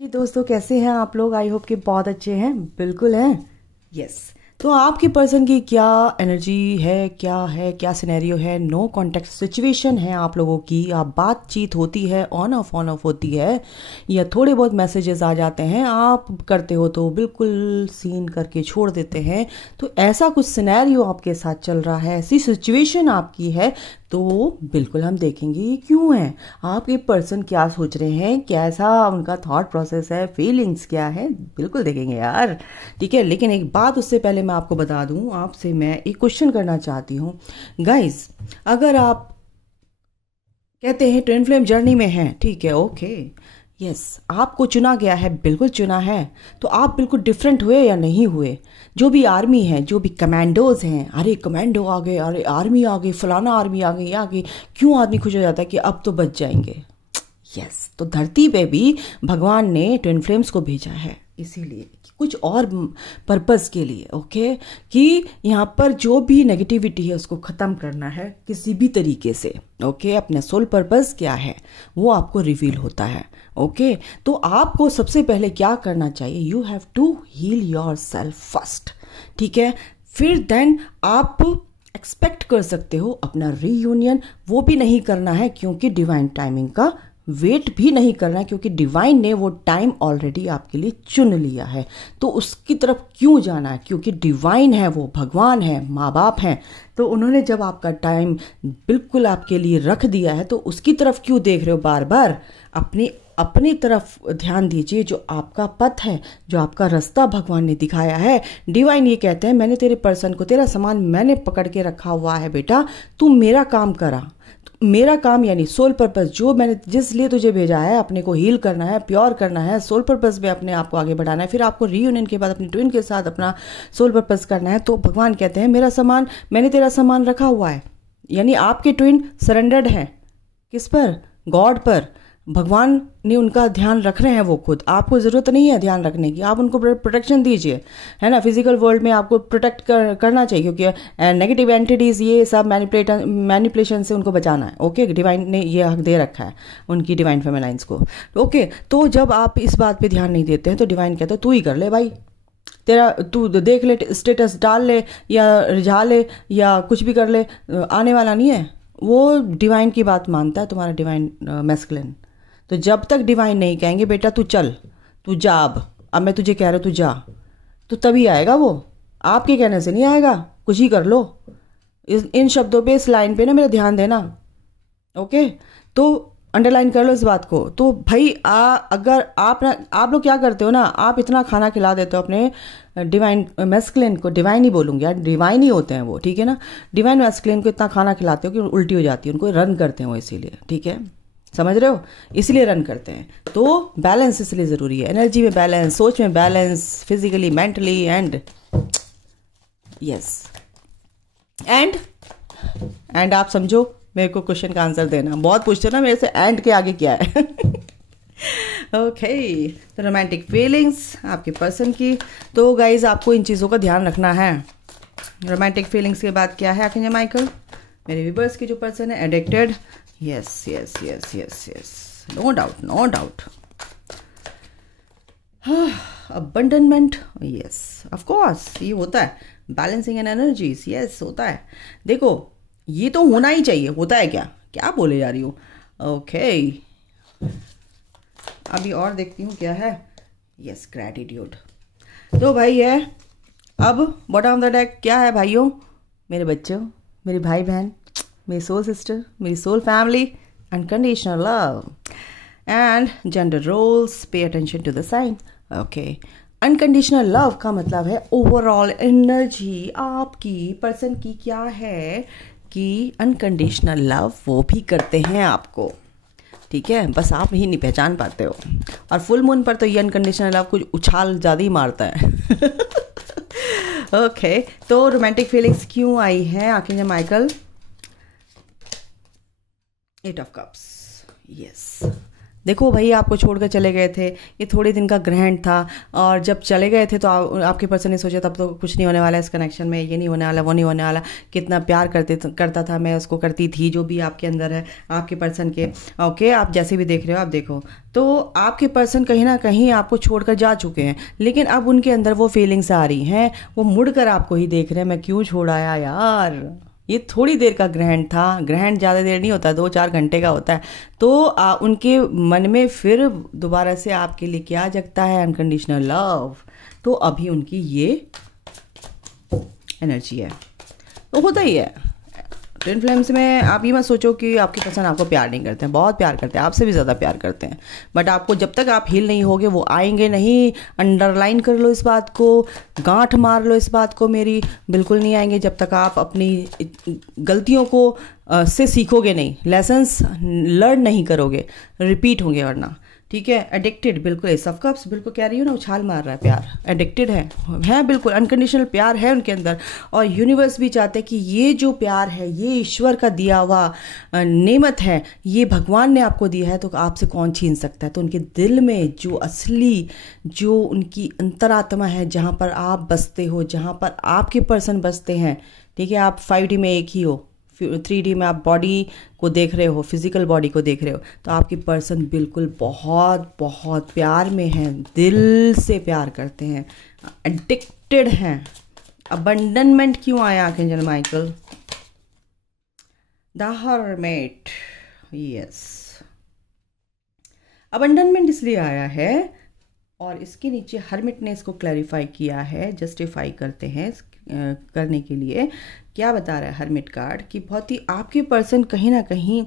जी दोस्तों, कैसे हैं आप लोग? आई होप कि बहुत अच्छे हैं। बिल्कुल हैं। यस। तो आपकी पर्सन की क्या एनर्जी है, क्या सिनेरियो है, नो कॉन्टेक्स्ट सिचुएशन है आप लोगों की? आप बातचीत होती है, ऑन ऑफ होती है, या थोड़े बहुत मैसेजेस आ जाते हैं, आप करते हो तो बिल्कुल सीन करके छोड़ देते हैं। तो ऐसा कुछ सिनेरियो आपके साथ चल रहा है, ऐसी सिचुएशन आपकी है, तो बिल्कुल हम देखेंगे ये क्यों है, आपके पर्सन क्या सोच रहे हैं, कैसा उनका थॉट प्रोसेस है, फीलिंग्स क्या है, बिल्कुल देखेंगे यार। ठीक है, लेकिन एक बात उससे पहले मैं आपको बता दूं, आपसे मैं एक क्वेश्चन करना चाहती हूँ गाइस। अगर आप कहते हैं ट्विन फ्लेम जर्नी में हैं, ठीक है, ओके, यस, आपको चुना गया है, बिल्कुल चुना है, तो आप बिल्कुल डिफरेंट हुए या नहीं हुए? जो भी आर्मी है, जो भी कमांडोज हैं, अरे कमांडो आ गए, अरे आर्मी आ गई, फलाना आर्मी आ गई, ये आ गई, क्यों आदमी खुश हो जाता है कि अब तो बच जाएंगे? यस, तो धरती पे भी भगवान ने ट्विन फ्लेम्स को भेजा है इसीलिए, कुछ और पर्पस के लिए, ओके, कि यहाँ पर जो भी नेगेटिविटी है उसको ख़त्म करना है किसी भी तरीके से, ओके। अपना सोल पर्पस क्या है वो आपको रिवील होता है, ओके। तो आपको सबसे पहले क्या करना चाहिए? You have to heal yourself first, ठीक है। फिर देन आप एक्सपेक्ट कर सकते हो अपना रीयूनियन। वो भी नहीं करना है क्योंकि डिवाइन टाइमिंग का वेट भी नहीं करना है, क्योंकि डिवाइन ने वो टाइम ऑलरेडी आपके लिए चुन लिया है। तो उसकी तरफ क्यों जाना है? क्योंकि डिवाइन है, वो भगवान है, माँ बाप हैं, तो उन्होंने जब आपका टाइम बिल्कुल आपके लिए रख दिया है, तो उसकी तरफ क्यों देख रहे हो बार बार? अपनी तरफ ध्यान दीजिए, जो आपका पथ है, जो आपका रास्ता भगवान ने दिखाया है। डिवाइन ये कहते हैं, मैंने तेरे पर्सन को, तेरा सामान मैंने पकड़ के रखा हुआ है बेटा, तू मेरा काम करा। मेरा काम यानी सोल पर्पस, जो मैंने जिस लिए तुझे भेजा है, अपने को हील करना है, प्योर करना है, सोल पर्पस में अपने आप को आगे बढ़ाना है, फिर आपको रीयूनियन के बाद अपनी ट्विन के साथ अपना सोल पर्पस करना है। तो भगवान कहते हैं, मेरा सामान, मैंने तेरा सामान रखा हुआ है, यानी आपके ट्विन सरेंडर्ड हैं किस पर? गॉड पर। भगवान ने उनका ध्यान रख रहे हैं वो खुद, आपको ज़रूरत नहीं है ध्यान रखने की, आप उनको प्रोटेक्शन दीजिए, है ना। फिजिकल वर्ल्ड में आपको प्रोटेक्ट करना चाहिए, क्योंकि नेगेटिव एंटिटीज़ ये सब मैनिपुलेशन से उनको बचाना है, ओके। डिवाइन ने ये हक दे रखा है उनकी डिवाइन फेमिनाइंस को, ओके। तो जब आप इस बात पे ध्यान नहीं देते हैं तो डिवाइन कहते हैं, तू ही कर ले भाई, तेरा तू देख ले, स्टेटस डाल ले या रिझा ले या कुछ भी कर ले, आने वाला नहीं है। वो डिवाइन की बात मानता है, तुम्हारा डिवाइन मैस्कुलिन। तो जब तक डिवाइन नहीं कहेंगे बेटा तू चल, तू जा, अब मैं तुझे कह रहा हूँ तू जा, तो तभी आएगा वो, आपके कहने से नहीं आएगा। कुछ ही कर लो। इन शब्दों पे, इस लाइन पे ना मेरा ध्यान देना, ओके। तो अंडरलाइन कर लो इस बात को। तो भाई अगर आप लोग क्या करते हो ना, आप इतना खाना खिला देते हो अपने डिवाइन मैस्कुलिन को, डिवाइन ही बोलूँगी यार, डिवाइन ही होते हैं वो, ठीक है ना। डिवाइन मैस्कुलिन को इतना खाना खिलाते हो कि उल्टी हो जाती है, उनको रन करते हैं वो, इसीलिए, ठीक है, समझ रहे हो, इसलिए रन करते हैं। तो बैलेंस इसलिए ज़रूरी है, एनर्जी में बैलेंस, सोच में balance, physically, mentally, and yes, and आप समझो, मेरे को क्वेश्चन का आंसर देना। बहुत पूछते ना मेरे से, एंड के आगे क्या है? ओके, तो रोमांटिक फीलिंग्स आपके पर्सन की, तो गाइज आपको इन चीज़ों का ध्यान रखना है। रोमांटिक फीलिंग्स के बाद क्या है आर्कएंजल माइकल? मेरे व्यूअर्स की जो पर्सन है, addicted, yes yes yes yes yes, no doubt, no doubt. Abandonment, yes, of course, ये होता है, बैलेंसिंग एंड एनर्जीज, यस होता है। देखो, ये तो होना ही चाहिए, होता है क्या, क्या बोले जा रही हूँ, ओके। अभी और देखती हूँ क्या है, यस, ग्रैटिट्यूड। तो भाई है, अब बॉटम ऑफ द डेक क्या है भाइयों, मेरे बच्चों, मेरे भाई बहन, मेरी सोल सिस्टर, मेरी soul family, unconditional love and gender roles, pay attention to the sign, okay. Unconditional love का मतलब है ओवरऑल एनर्जी आपकी पर्सन की क्या है, कि अनकंडीशनल लव वो भी करते हैं आपको, ठीक है, बस आप ही नहीं पहचान पाते हो। और फुल मून पर तो ये अनकंडीशनल लव कुछ उछाल ज़्यादा ही मारता है। ओके, तो रोमांटिक फीलिंग्स क्यों आई है archangel Michael? 8 of cups, yes, देखो भाई, आपको छोड़कर चले गए थे, ये थोड़े दिन का ग्रहण था, और जब चले गए थे तो आपके पर्सन ने सोचा तब तो कुछ नहीं होने वाला इस कनेक्शन में, ये नहीं होने वाला, वो नहीं होने वाला, कितना प्यार करता था मैं उसको, करती थी, जो भी आपके अंदर है आपके पर्सन के। ओके, आप जैसे भी देख रहे हो आप देखो, तो आपके पर्सन कहीं ना कहीं आपको छोड़कर जा चुके हैं, लेकिन अब उनके अंदर वो फीलिंग्स आ रही हैं, वो मुड़कर आपको ही देख रहे हैं, मैं क्यों छोड़ आया यार। ये थोड़ी देर का ग्रहण था, ग्रहण ज़्यादा देर नहीं होता, 2-4 घंटे का होता है। तो उनके मन में फिर दोबारा से आपके लिए क्या जगता है, अनकंडीशनल लव। तो अभी उनकी ये एनर्जी है, तो होता ही है ट्विन फ्लेम्स में। आप ये मत सोचो कि आपके पर्सन आपको प्यार नहीं करते हैं, बहुत प्यार करते हैं, आपसे भी ज़्यादा प्यार करते हैं, बट आपको जब तक आप हील नहीं होगे वो आएंगे नहीं। अंडरलाइन कर लो इस बात को, गांठ मार लो इस बात को मेरी, बिल्कुल नहीं आएंगे जब तक आप अपनी गलतियों को से सीखोगे नहीं, लेसन्स लर्न नहीं करोगे, रिपीट होंगे वरना। ठीक है, एडिक्टेड, बिल्कुल एस ऑफ कप्स, बिल्कुल कह रही हूँ ना, उछाल मार रहा है प्यार, एडिक्टेड है बिल्कुल, अनकंडीशनल प्यार है उनके अंदर। और यूनिवर्स भी चाहते हैं कि ये जो प्यार है ये ईश्वर का दिया हुआ नेमत है, ये भगवान ने आपको दिया है, तो आपसे कौन छीन सकता है। तो उनके दिल में जो असली, जो उनकी अंतरात्मा है, जहाँ पर आप बसते हो, जहाँ पर आपके पर्सन बसते हैं, ठीक है, आप 5D में एक ही हो, 3D में आप बॉडी को देख रहे हो, फिजिकल बॉडी को देख रहे हो, तो आपकी पर्सन बिल्कुल बहुत बहुत प्यार में है, दिल से प्यार करते हैं, एडिक्टेड हैं। अबंडनमेंट क्यों आया archangel Michael? The hermit, yes, abandonment इसलिए आया है, और इसके नीचे हर्मिट ने इसको क्लैरिफाई किया है, जस्टिफाई करते हैं करने के लिए। क्या बता रहा है हर्मिट कार्ड कि बहुत ही आपके पर्सन कहीं ना कहीं,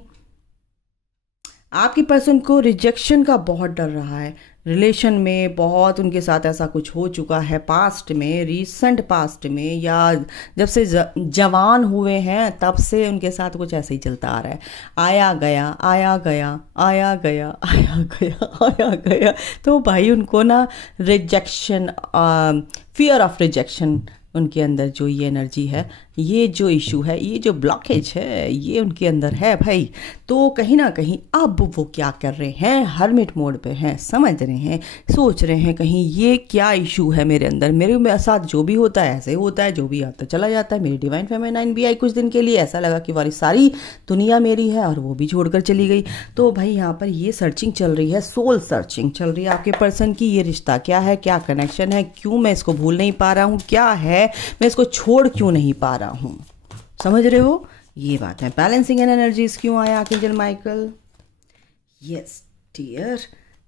आपके पर्सन को रिजेक्शन का बहुत डर रहा है, रिलेशन में बहुत उनके साथ ऐसा कुछ हो चुका है पास्ट में, रीसेंट पास्ट में, या जब से जवान हुए हैं तब से उनके साथ कुछ ऐसे ही चलता आ रहा है, आया गया आया गया आया गया आया गया आया गया। तो भाई उनको ना रिजेक्शन, फियर ऑफ रिजेक्शन, उनके अंदर जो ये एनर्जी है, ये जो इशू है, ये जो ब्लॉकेज है, ये उनके अंदर है भाई। तो कहीं ना कहीं अब वो क्या कर रहे हैं, हर्मिट मोड पे हैं, समझ रहे हैं, सोच रहे हैं कहीं ये क्या इशू है मेरे अंदर, मेरे साथ जो भी होता है ऐसे होता है, जो भी आता चला जाता है। मेरी डिवाइन फेमिनाइन भी आई कुछ दिन के लिए, ऐसा लगा कि वारी सारी दुनिया मेरी है और वो भी छोड़कर चली गई। तो भाई यहाँ पर ये सर्चिंग चल रही है, सोल सर्चिंग चल रही है आपके पर्सन की। ये रिश्ता क्या है, क्या कनेक्शन है, क्यों मैं इसको भूल नहीं पा रहा हूँ, क्या है मैं इसको छोड़ क्यों नहीं पा रहा हूं, समझ रहे हो, ये बात है। बैलेंसिंग एंड एनर्जीज क्यों आया आर्कएंजल माइकल? यस डियर,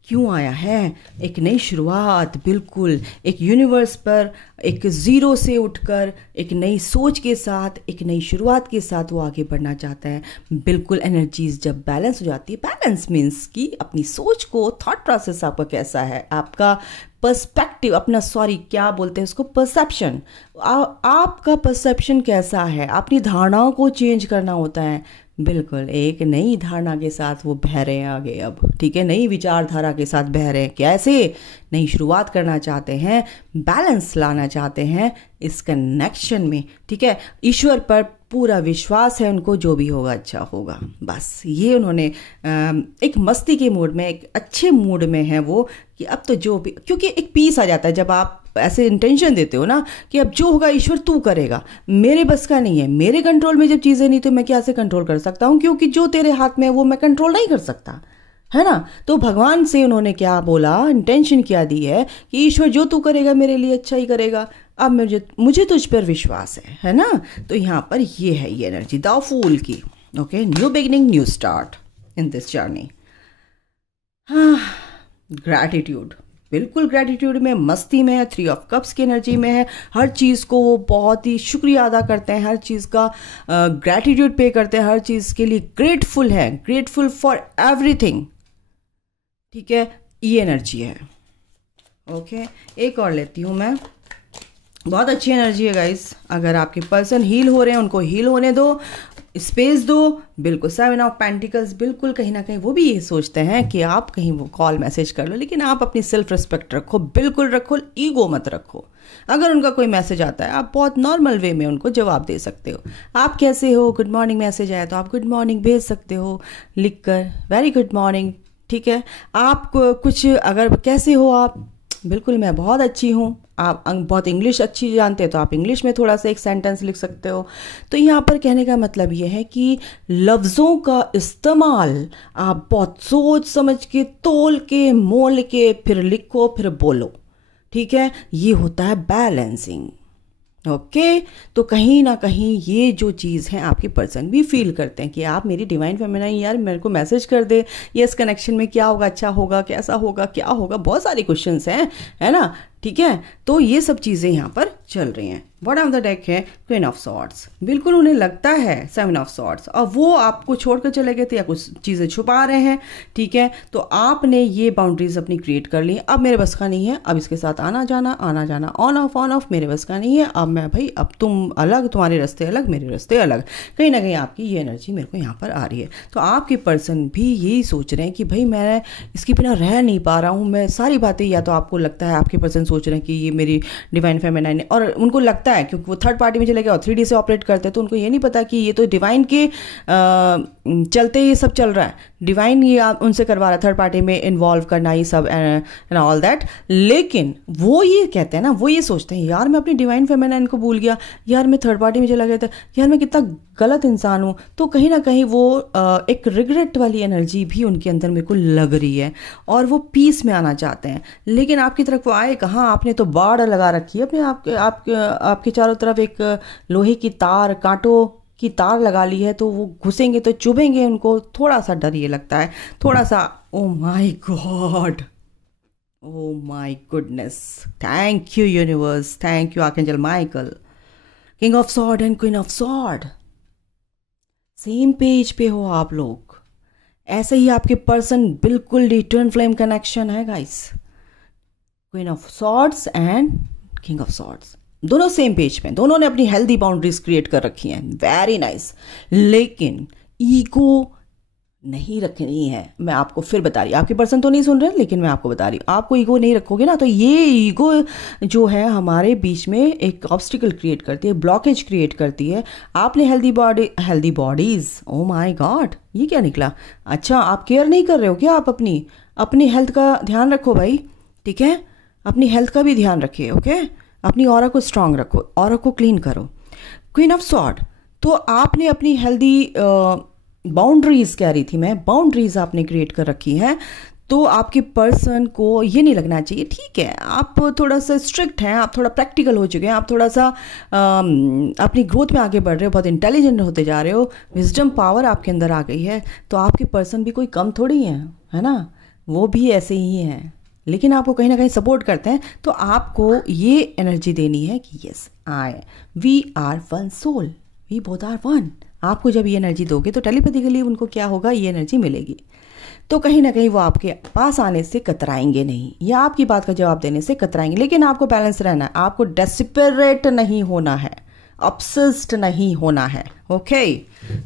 क्यों आया है? एक नई शुरुआत, बिल्कुल एक यूनिवर्स पर एक ज़ीरो से उठकर एक नई सोच के साथ, एक नई शुरुआत के साथ वो आगे बढ़ना चाहता है। बिल्कुल एनर्जीज जब बैलेंस हो जाती है, बैलेंस मीन्स कि अपनी सोच को, थॉट प्रोसेस आपका कैसा है, आपका पर्सपेक्टिव, अपना क्या बोलते हैं उसको, परसेप्शन, आपका परसेप्शन कैसा है, अपनी धारणाओं को चेंज करना होता है। बिल्कुल एक नई धारणा के साथ वो बह रहे हैं आगे अब, ठीक है, नई विचारधारा के साथ बह रहे हैं। कैसे? नई शुरुआत करना चाहते हैं, बैलेंस लाना चाहते हैं इस कनेक्शन में, ठीक है। ईश्वर पर पूरा विश्वास है उनको, जो भी होगा अच्छा होगा, बस ये उन्होंने एक मस्ती के मूड में, एक अच्छे मूड में है वो, कि अब तो जो भी, क्योंकि एक पीस आ जाता है जब आप ऐसे इंटेंशन देते हो ना कि अब जो होगा ईश्वर तू करेगा, मेरे बस का नहीं है, मेरे कंट्रोल में जब चीज़ें नहीं तो मैं कैसे कंट्रोल कर सकता हूँ, क्योंकि जो तेरे हाथ में है वो मैं कंट्रोल नहीं कर सकता, है ना। तो भगवान से उन्होंने क्या बोला, इंटेंशन क्या दी है कि ईश्वर जो तू करेगा मेरे लिए अच्छा ही करेगा, अब मुझे तुझ पर विश्वास है ना। तो यहाँ पर ये है ये एनर्जी द फूल की, okay, new beginning, new start in this journey. हाँ, ग्रैटिट्यूड, बिल्कुल ग्रैटिट्यूड में, मस्ती में है, 3 ऑफ कप्स की एनर्जी में है, हर चीज़ को वो बहुत ही शुक्रिया अदा करते हैं, हर चीज़ का ग्रैटिट्यूड पे करते हैं, हर चीज़ के लिए ग्रेटफुल है, ग्रेटफुल फॉर एवरीथिंग, ठीक है, ये एनर्जी है। ओके, एक और लेती हूँ मैं, बहुत अच्छी एनर्जी है गाइस। अगर आपके पर्सन हील हो रहे हैं उनको हील होने दो, स्पेस दो, बिल्कुल। 7 ऑफ पेंटिकल्स, बिल्कुल कहीं ना कहीं वो भी ये सोचते हैं कि आप कहीं वो कॉल मैसेज कर लो, लेकिन आप अपनी सेल्फ रिस्पेक्ट रखो, बिल्कुल रखो, ईगो मत रखो। अगर उनका कोई मैसेज आता है आप बहुत नॉर्मल वे में उनको जवाब दे सकते हो। आप कैसे हो, गुड मॉर्निंग मैसेज आया तो आप गुड मॉर्निंग भेज सकते हो लिखकर, वेरी गुड मॉर्निंग, ठीक है। आप कुछ अगर कैसे हो आप, बिल्कुल मैं बहुत अच्छी हूँ। आप बहुत इंग्लिश अच्छी जानते हैं तो आप इंग्लिश में थोड़ा सा एक सेंटेंस लिख सकते हो। तो यहाँ पर कहने का मतलब ये है कि लफ्ज़ों का इस्तेमाल आप बहुत सोच समझ के, तोल के, मोल के फिर लिखो फिर बोलो, ठीक है। ये होता है बैलेंसिंग। ओके तो कहीं ना कहीं ये जो चीज़ है आपके पर्सन भी फील करते हैं कि आप मेरी डिवाइन फेमिनाइन यार मेरे को मैसेज कर दे, ये इस कनेक्शन में क्या होगा, अच्छा होगा, कैसा होगा, क्या होगा, बहुत सारे क्वेश्चंस हैं, है ना, ठीक है। तो ये सब चीज़ें यहाँ पर चल रही हैं। बॉटम ऑफ द डेक है क्वीन ऑफ सॉर्ड्स। बिल्कुल उन्हें लगता है सेवन ऑफ सॉर्ड्स, और वो आपको छोड़कर चले गए थे या कुछ चीज़ें छुपा रहे हैं, ठीक है। तो आपने ये बाउंड्रीज अपनी क्रिएट कर ली, अब मेरे बस का नहीं है, अब इसके साथ आना जाना ऑन ऑफ मेरे बस का नहीं है। अब मैं भाई, अब तुम अलग, तुम्हारे रास्ते अलग, मेरे रास्ते अलग। कहीं ना कहीं आपकी ये एनर्जी मेरे को यहाँ पर आ रही है। तो आपके पर्सन भी यही सोच रहे हैं कि भाई मैं इसके बिना रह नहीं पा रहा हूँ। मैं सारी बातें, या तो आपको लगता है आपके पर्सन सोच रहे हैं कि ये मेरी डिवाइन फेमिनाइन है, और उनको लगता है क्योंकि वो थर्ड पार्टी में चले गए और 3D से ऑपरेट करते हैं, तो उनको ये नहीं पता कि ये तो डिवाइन के चलते ये सब चल रहा है। डिवाइन ये उनसे करवा रहा है, थर्ड पार्टी में इन्वॉल्व करना, ये सब एंड ऑल दैट। लेकिन वो ये कहते हैं ना, वो ये सोचते हैं यार मैं अपनी डिवाइन फेमिनाइन को भूल गया, यार मैं थर्ड पार्टी में चला गया था, यार मैं कितना गलत इंसान हूँ। तो कहीं ना कहीं वो एक रिग्रेट वाली एनर्जी भी उनके अंदर मेरे को लग रही है, और वो पीस में आना चाहते हैं। लेकिन आपकी तरफ वो आए कहाँ, आपने तो बाड़ लगा रखी है अपने आपके चारों तरफ, एक लोहे की तार, कांटों की तार लगा ली है। तो वो घुसेंगे तो चुभेंगे, उनको थोड़ा सा डर ये लगता है, थोड़ा सा। ओ my God, oh my goodness, thank you universe, thank you archangel Michael. King of sword and queen of sword, same page पे हो आप लोग। ऐसे ही आपके पर्सन बिल्कुल ट्विन फ्लेम कनेक्शन है guys. Queen of swords and king of swords दोनों same page पे, दोनों ने अपनी हेल्दी बाउंड्रीज क्रिएट कर रखी हैं, वेरी नाइस। लेकिन ईगो नहीं रखनी है। मैं आपको फिर बता रही, आपके पर्सन तो नहीं सुन रहे, लेकिन मैं आपको बता रही, आपको ईगो नहीं रखोगे ना, तो ये ईगो जो है हमारे बीच में एक ऑब्स्टिकल क्रिएट करती है, ब्लॉकेज क्रिएट करती है। आपने healthy bodies, O my God, ये क्या निकला। अच्छा, आप केयर नहीं कर रहे हो क्या, आप अपनी हेल्थ का ध्यान रखो भाई, ठीक है। अपनी हेल्थ का भी ध्यान रखिए, ओके। अपनी ऑरा को स्ट्रांग रखो, ऑरा को क्लीन करो। क्वीन ऑफ सॉर्ड, तो आपने अपनी हेल्दी बाउंड्रीज, कह रही थी मैं, बाउंड्रीज आपने क्रिएट कर रखी हैं। तो आपके पर्सन को ये नहीं लगना चाहिए, ठीक है आप थोड़ा सा स्ट्रिक्ट हैं, आप थोड़ा प्रैक्टिकल हो चुके हैं, आप थोड़ा सा अपनी ग्रोथ में आगे बढ़ रहे हो, बहुत इंटेलिजेंट होते जा रहे हो, विजडम पावर आपके अंदर आ गई है। तो आपके पर्सन भी कोई कम थोड़ी है ना, वो भी ऐसे ही हैं, लेकिन आपको कहीं ना कहीं सपोर्ट करते हैं। तो आपको ये एनर्जी देनी है कि yes we are one soul, we both are one. आपको जब ये एनर्जी दोगे तो टेलीपैथिकली उनको क्या होगा, ये एनर्जी मिलेगी। तो कहीं ना कहीं वो आपके पास आने से कतराएंगे नहीं, या आपकी बात का जवाब देने से कतराएंगे। लेकिन आपको बैलेंस रहना है, आपको डेस्परेट नहीं होना है, ऑब्सेस्ड नहीं होना है, ओके।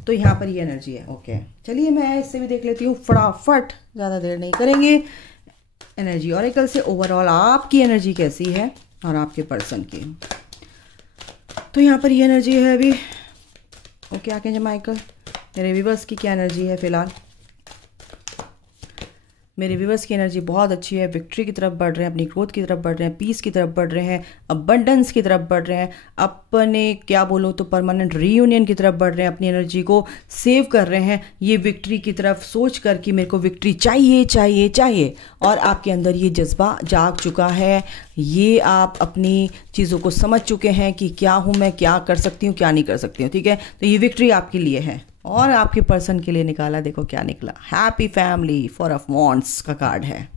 तो यहाँ पर ये एनर्जी है, ओके। चलिए मैं इससे भी देख लेती हूँ फटाफट, ज़्यादा देर नहीं करेंगे। एनर्जी ऑरेकल से ओवरऑल आपकी एनर्जी कैसी है और आपके पर्सन की। तो यहाँ पर ये एनर्जी है अभी, ओके आर्कएंजल माइकल। मेरे व्यूअर्स की क्या एनर्जी है फिलहाल। मेरे व्यूअर्स की एनर्जी बहुत अच्छी है, विक्ट्री की तरफ बढ़ रहे हैं, अपनी ग्रोथ की तरफ बढ़ रहे हैं, पीस की तरफ बढ़ रहे हैं, अबंडेंस की तरफ बढ़ रहे हैं, अपने क्या बोलो तो परमानेंट रीयूनियन की तरफ बढ़ रहे हैं, अपनी एनर्जी को सेव कर रहे हैं, ये विक्ट्री की तरफ सोच कर कि मेरे को विक्ट्री चाहिए चाहिए चाहिए। और आपके अंदर ये जज्बा जाग चुका है, ये आप अपनी चीज़ों को समझ चुके हैं कि क्या हूँ मैं, क्या कर सकती हूँ, क्या नहीं कर सकती हूँ, ठीक है। तो ये विक्ट्री आपके लिए है। और आपके पर्सन के लिए निकाला, देखो क्या निकला, happy family, four of wands का कार्ड है।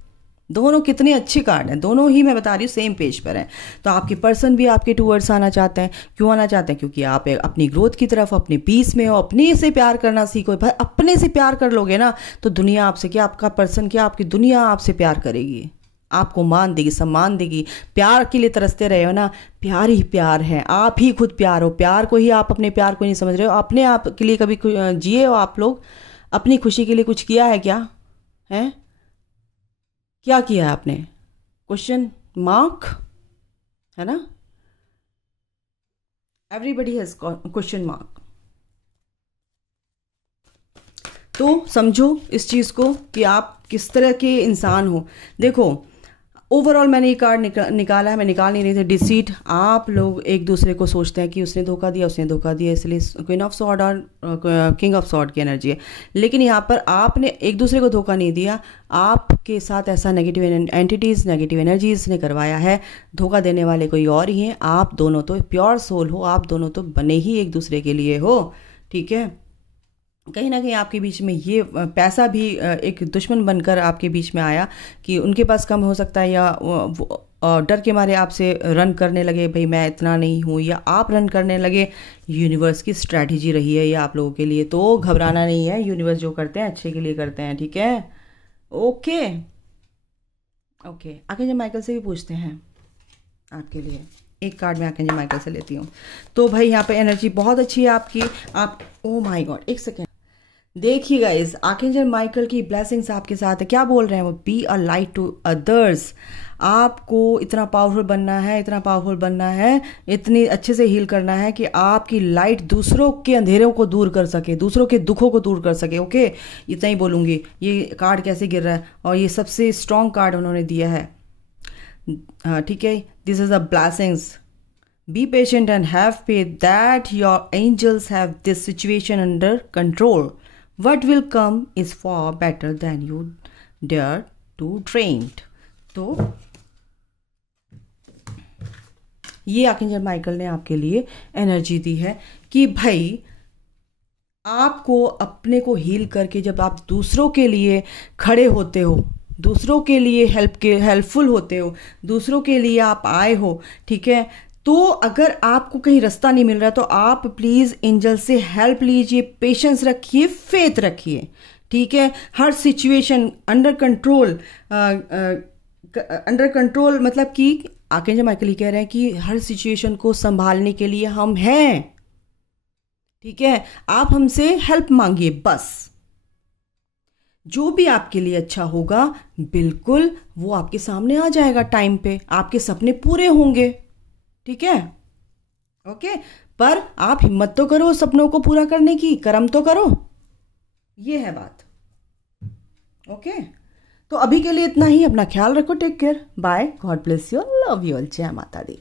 दोनों कितने अच्छे कार्ड हैं, दोनों ही मैं बता रही हूँ सेम पेज पर हैं। तो आपके पर्सन भी आपके टूवर्ड्स आना चाहते हैं। क्यों आना चाहते हैं, क्योंकि आप अपनी ग्रोथ की तरफ, अपने पीस में हो, अपने से प्यार करना सीखो। भाई अपने से प्यार कर लोगे ना तो दुनिया आपसे क्या, आपका पर्सन क्या, आपकी दुनिया आपसे प्यार करेगी, आपको मान देगी, सम्मान देगी। प्यार के लिए तरसते रहे हो ना, प्यार ही प्यार है, आप ही खुद प्यार हो। प्यार को ही आप अपने प्यार को नहीं समझ रहे हो। अपने आप के लिए कभी जिए हो आप लोग, अपनी खुशी के लिए कुछ किया है क्या, है क्या किया है आपने, क्वेश्चन मार्क, है ना। Everybody has question mark. तो समझो इस चीज़ को कि आप किस तरह के इंसान हो। देखो ओवरऑल मैंने ये कार्ड निकाला है, मैं निकाल नहीं रही थी। डिसीट, आप लोग एक दूसरे को सोचते हैं कि उसने धोखा दिया, उसने धोखा दिया, इसलिए क्वीन ऑफ सॉर्ड और किंग ऑफ सॉर्ड की एनर्जी है। लेकिन यहाँ पर आपने एक दूसरे को धोखा नहीं दिया, आपके साथ ऐसा नेगेटिव एंटिटीज़, नेगेटिव एनर्जीज ने करवाया है। धोखा देने वाले कोई और ही हैं। आप दोनों तो प्योर सोल हो, आप दोनों तो बने ही एक दूसरे के लिए हो, ठीक है। कहीं ना कहीं आपके बीच में ये पैसा भी एक दुश्मन बनकर आपके बीच में आया कि उनके पास कम हो सकता है, या डर के मारे आपसे रन करने लगे, भाई मैं इतना नहीं हूँ, या आप रन करने लगे। यूनिवर्स की स्ट्रैटेजी रही है ये आप लोगों के लिए, तो घबराना नहीं है। यूनिवर्स जो करते हैं अच्छे के लिए करते हैं, ठीक है। ओके ओके, आर्कएंजल माइकल से भी पूछते हैं आपके लिए। एक कार्ड मैं आर्कएंजल माइकल से लेती हूँ। तो भाई यहाँ पे एनर्जी बहुत अच्छी है आपकी। आप ओ माय गॉड, एक सेकेंड देखिए गाइस, आर्कएंजल माइकल की ब्लेसिंग्स आपके साथ है। क्या बोल रहे हैं वो? Be a light to others. आपको इतना पावरफुल बनना है, इतना पावरफुल बनना है, इतनी अच्छे से हील करना है कि आपकी लाइट दूसरों के अंधेरों को दूर कर सके, दूसरों के दुखों को दूर कर सके। ओके, इतना ही बोलूँगी। ये कार्ड कैसे गिर रहा है, और ये सबसे स्ट्रॉन्ग कार्ड उन्होंने दिया है, ठीक है। This is a blessings. Be patient and have faith that your angels have this situation under control. What will come is far better than you dare to dream. तो ये आर्कएंजल माइकल ने आपके लिए एनर्जी दी है कि भाई आपको अपने को हील करके जब आप दूसरों के लिए खड़े होते हो, दूसरों के लिए हेल्पफुल होते हो, दूसरों के लिए आप आए हो, ठीक है। तो अगर आपको कहीं रास्ता नहीं मिल रहा तो आप प्लीज़ एंजल से हेल्प लीजिए, पेशेंस रखिए, फेथ रखिए, ठीक है। हर situation under control, under control मतलब कि आर्कएंजल माइकल ही कह रहे हैं कि हर सिचुएशन को संभालने के लिए हम हैं, ठीक है। आप हमसे हेल्प मांगिए बस। जो भी आपके लिए अच्छा होगा बिल्कुल वो आपके सामने आ जाएगा टाइम पे, आपके सपने पूरे होंगे, ठीक है। ओके, पर आप हिम्मत तो करो सपनों को पूरा करने की, कर्म तो करो, ये है बात। ओके, तो अभी के लिए इतना ही। अपना ख्याल रखो, take care, bye, God bless you, love you all, जय माता दी।